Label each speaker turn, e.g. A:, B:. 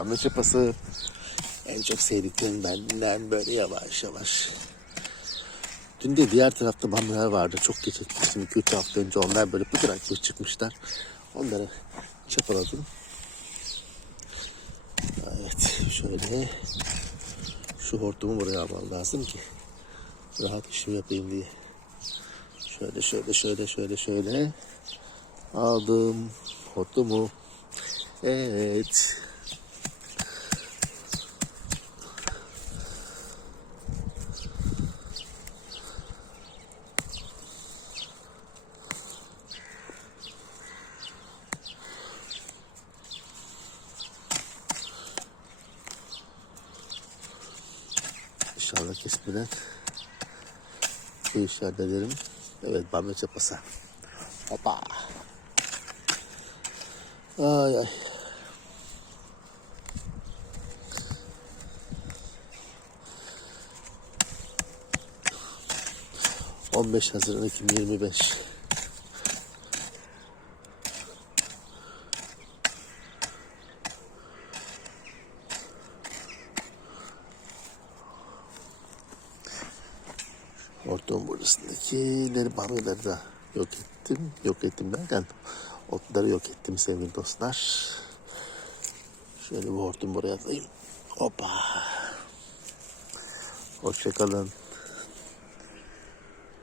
A: Bamya çapası. En çok sevdiklerimden böyle yavaş yavaş. Dün de diğer tarafta bamyalar vardı. Çok geç etmiştim. 2-3 hafta önce onlar böyle pıtıraklı çıkmışlar. Onları çapaladım. Evet şöyle şu hortumu buraya almam lazım ki rahat işimi yapayım diye. Şöyle şöyle şöyle şöyle şöyle aldım hortumu. Evet. İnşallah kesmeden bu işi hallederim. Evet bamya çapası. Hoppa. Ay ay. On beş Haziran 2025. Ortadoğu burasındakileri bamyaları da yok ettim. Yok ettim derken otları yok ettim sevgili dostlar. Şöyle bu hortumu buraya atayım. Hoppa. Hoşçakalın.